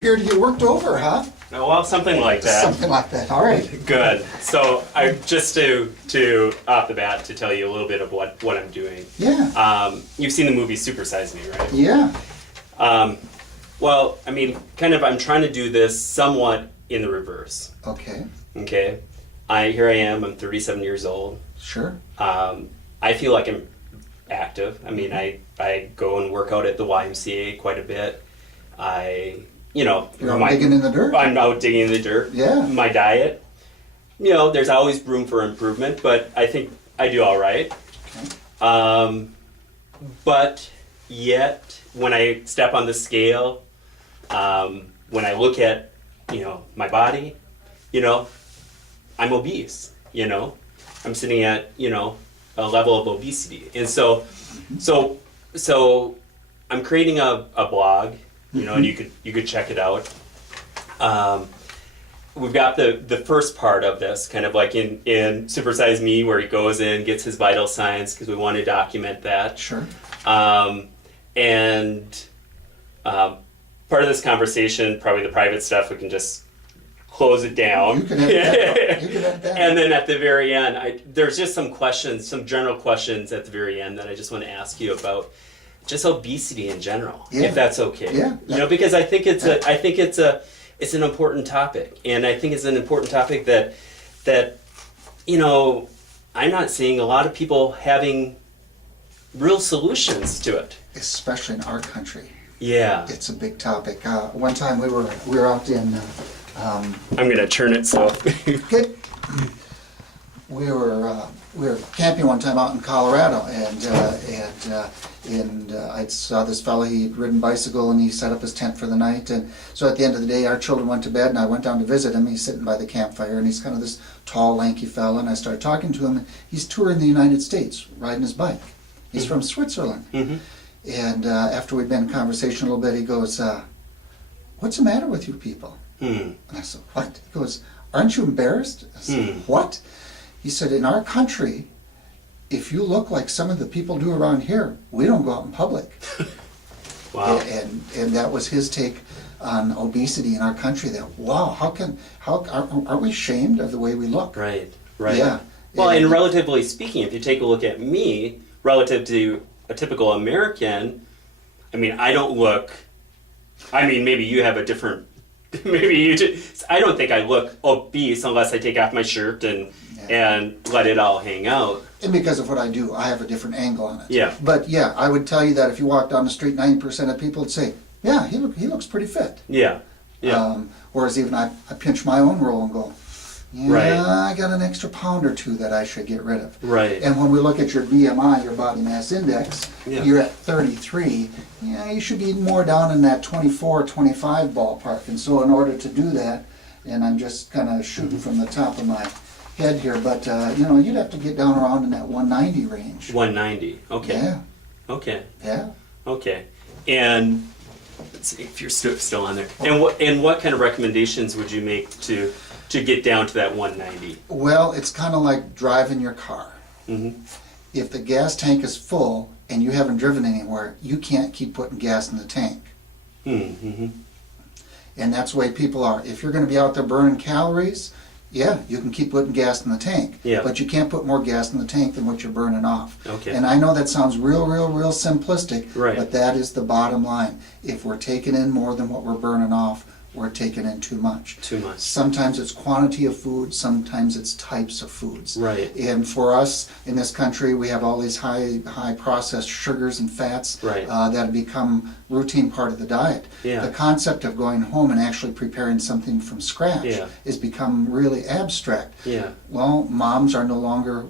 Here to get worked over, huh? Oh, well, something like that. Something like that. All right. Good. So, I just to off the bat to tell you a little bit of what I'm doing. Yeah. You've seen the movie Super Size Me, right? Yeah. Well, I mean, I'm trying to do this somewhat in the reverse. Okay. Okay. Here I am. I'm 37 years old. Sure. I feel like I'm active. I mean, I go and work out at the YMCA quite a bit. You're out digging in the dirt? I'm out digging in the dirt. Yeah. My diet, there's always room for improvement, but I think I do all right. Okay. But yet, when I step on the scale, when I look at, my body, I'm obese, I'm sitting at, a level of obesity. And so I'm creating a blog, and you could check it out. We've got the first part of this, kind of like in Super Size Me, where he goes in, gets his vital signs, because we want to document that. Sure. Part of this conversation, probably the private stuff, we can just close it down. You can edit that. And then at the very end, there's just some questions, some general questions at the very end that I just want to ask you about just obesity in general, if that's okay. Yeah. Because I think it's an important topic, and I think it's an important topic that I'm not seeing a lot of people having real solutions to it. Especially in our country. Yeah. It's a big topic. One time we were out in. I'm gonna turn it so. Okay. We were camping one time out in Colorado, and I saw this fellow. He'd ridden bicycle and he set up his tent for the night. And so at the end of the day, our children went to bed, and I went down to visit him. He's sitting by the campfire, and he's kind of this tall, lanky fellow. And I started talking to him. And he's touring the United States, riding his bike. He's from Switzerland. Mm-hmm. And after we'd been in conversation a little bit, he goes, "What's the matter with you people?" And I said, "What?" He goes, "Aren't you embarrassed?" I said, "What?" He said, "In our country, if you look like some of the people do around here, we don't go out in public." Wow. And that was his take on obesity in our country. That aren't we ashamed of the way we look? Right. Yeah. Well, and relatively speaking, if you take a look at me relative to a typical American, I don't look. Maybe you have a different. Maybe you just. I don't think I look obese unless I take off my shirt and let it all hang out. And because of what I do, I have a different angle on it. Yeah. But yeah, I would tell you that if you walk down the street, 90% of people would say, "Yeah, he looks pretty fit." Yeah. Yeah. Whereas even I pinch my own roll and go, "Yeah, right. I got an extra pound or two that I should get rid of." Right. And when we look at your BMI, your body mass index, Yeah. you're at 33. Yeah, you should be more down in that 24, 25 ballpark. And so in order to do that, and I'm just kind of shooting from the top of my head here, but you'd have to get down around in that 190 range. 190. Okay. Yeah. Okay. Yeah. Okay. And let's see if you're still on there. And what kind of recommendations would you make to get down to that 190? Well, it's kind of like driving your car. Mm-hmm. If the gas tank is full and you haven't driven anywhere, you can't keep putting gas in the tank. Mm-hmm. And that's the way people are. If you're going to be out there burning calories, yeah, you can keep putting gas in the tank. Yeah. But you can't put more gas in the tank than what you're burning off. Okay. And I know that sounds real simplistic, right. But that is the bottom line. If we're taking in more than what we're burning off, we're taking in too much. Too much. Sometimes it's quantity of food, sometimes it's types of foods. Right. And for us in this country, we have all these high processed sugars and fats right. That have become routine part of the diet. Yeah. The concept of going home and actually preparing something from scratch has become really abstract. Yeah. Well, moms are no longer